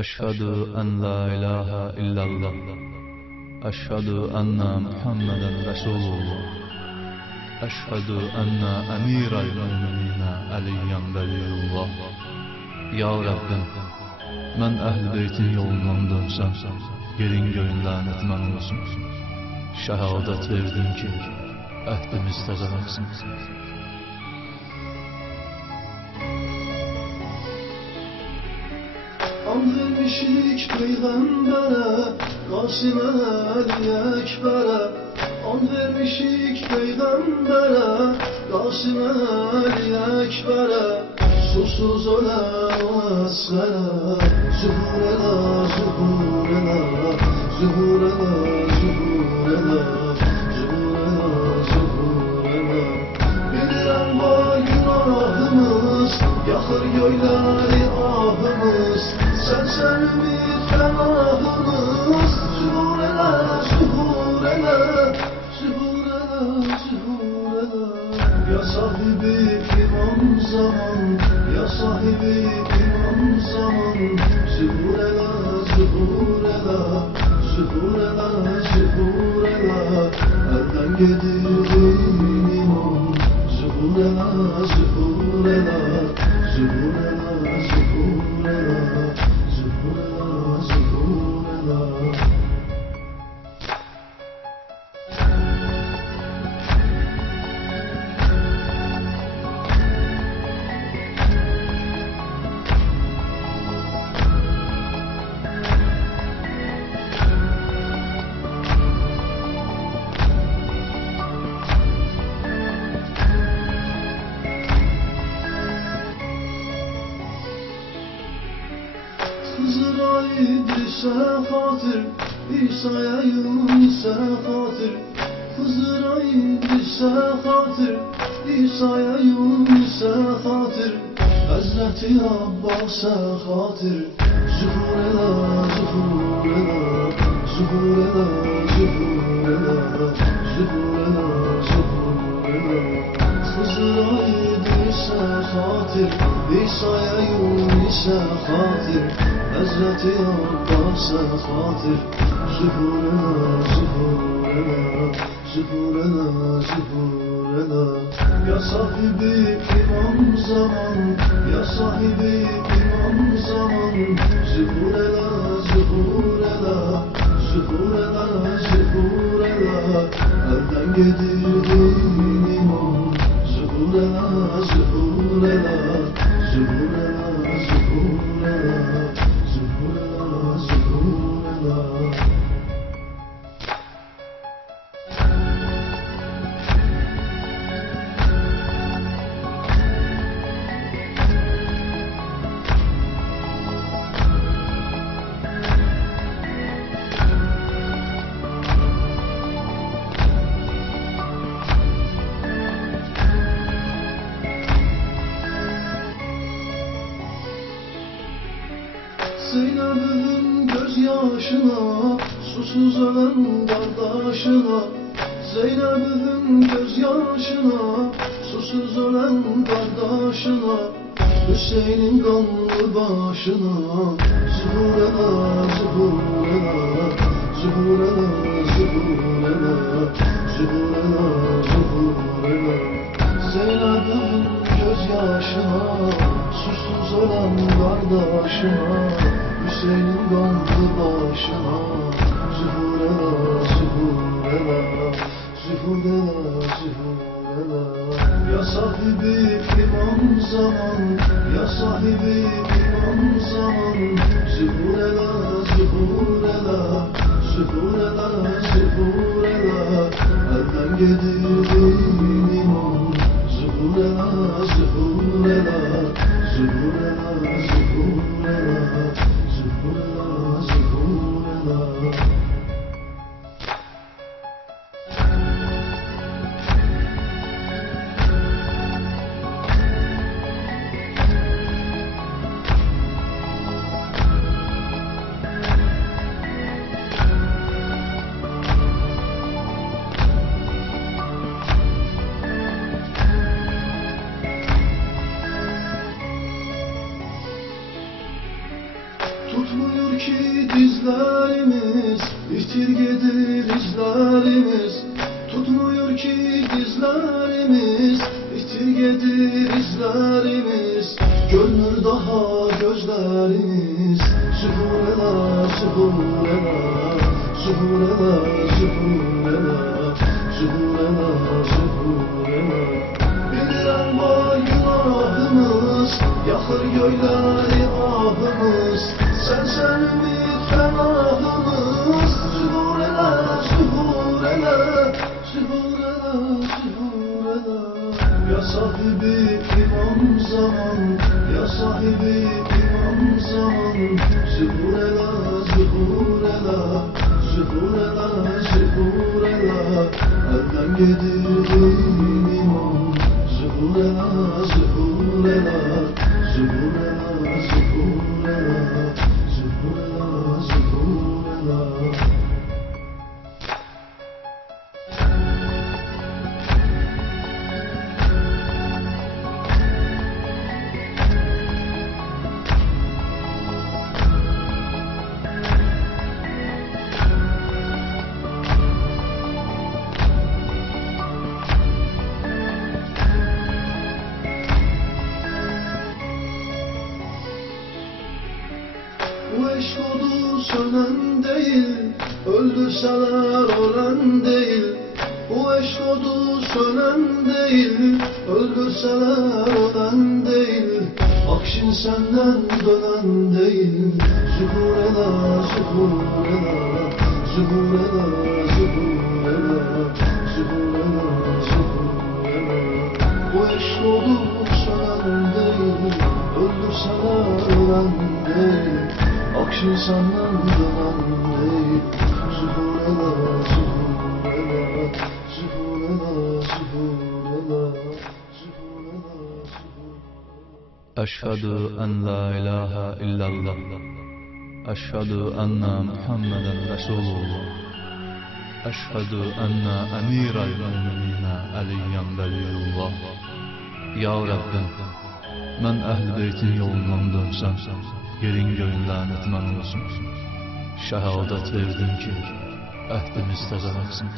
Eşhedü en la ilahe illallah. Eşhedü enne Muhammeden Resulullah. Eşhedü enne emirel müminine Aliyyen veliyullah. Ya Rabbim, mən əhl-i beytin yolundan dönsəm, yerin göyün lənət mən olsun. Şəhadət verdim ki, əhdimiz təzələxsin. And vermişik Peyğəmbərə, Qasimə, Əli Əkbərə. And vermişik Peyğəmbərə, Qasimə, Əli Əkbərə. Susuz ölen o əsgərə, zühur elə, zühur elə, zühur elə, zühur elə, zühur elə, zühur elə. Bilirəm var günahımız, yaxır göyləri ahımız. Sənsənimiz fənahımız, zühur elə, zühur elə, zühur elə, zühur elə. Ya sahibi imam zaman, ya sahibi imam zaman. Zühur elə, zühur elə, zühur elə, zühur elə. Əldən gedirdim imam. Zühur elə, zühur elə, zühur elə, zühur elə, zühur elə, zühur elə. Hızır'a İdris'e hatır, İsa'ya Yunus'a hatır. Hızır'a İdris'e hatır, İsa'ya Yunus'a hatır. Hazreti Abbas'a hatır. Zuhur elə, zuhur elə, zuhur elə, zuhur elə, zuhur elə, zuhur elə. Hızır'a İdris'e hatır, İsa'ya Yunus'a hatır. Hazreti Abbas'a hatır. Zuhur elə, zuhur elə, zuhur elə, zuhur elə. Ya sahibi imam zaman, ya sahibi imam zaman. Zuhur elə, zuhur elə, zuhur elə, zuhur elə. Əldən gedirdim imam. Zuhur elə, zuhur elə, zuhur elə, zuhur elə. Zeynep'in gözyaşına, susuz ölen kardeşine. Zeynep'in gözyaşına, susuz ölen kardeşine. Hüseyin'in kanlı başına. Zuhur elə, zuhur elə, zuhur elə, zuhur elə, zuhur elə, zuhur elə. Zeynep'in gözyaşına, susuz ölen kardeşine. Hüseyin'in kanlı başına. Zuhur elə, zuhur elə, zuhur elə, zuhur elə. Ya sahibi imam zaman, ya sahibi imam zaman. Zuhur elə, zuhur elə, zuhur elə, zuhur elə. Əldən gedirdim imam. Zuhur elə, zuhur elə, zuhur elə, zuhur elə. Zuhur elə, zuhur elə. Tutmuyor ki dizlerimiz, bitir gedir izlerimiz. Tutmuyor ki dizlerimiz, bitir gedir izlerimiz. Görmür daha gözlerimiz. Sühureler, sühureler, sühureler, sühureler, sühureler, sühureler. Bilirəm var günahımız, yaxır göyləri ahımız. Sen ümid fənahımız. Sühureler, sühureler, sühureler, sühureler. Ya sahibi imam zaman, ya sahibi imam zaman. Sühureler, sühureler, sühureler, sühureler. Elden gedir imam. Sühureler, sühureler, sühureler, sühureler, sühureler, sühureler. Bu eşk odu sönen değil, öldürseler ölen değil. Bu eşk odu sönen değil, öldürseler ölen değil. Akşin senden dönen değil. Sühureler, sühureler, sühureler, sühureler, sühureler, sühureler. Bu eşk odu sönen değil, öldürseler ölen değil. Akşin senden dönen değil. Sühureler, sühureler, sühureler, sühureler, sühureler, sühureler. Eşhedü en la ilahe illallah. Eşhedü enne Muhammeden Resulullah. Eşhedü enne emiral müminine Aliyyen veliyullah. Ya Rabbim, mən əhl-i beytin yolundan dönsəm, yerin göyün lənət mən olsun. Şəhadət verdim ki, əhdimiz təzələxsin.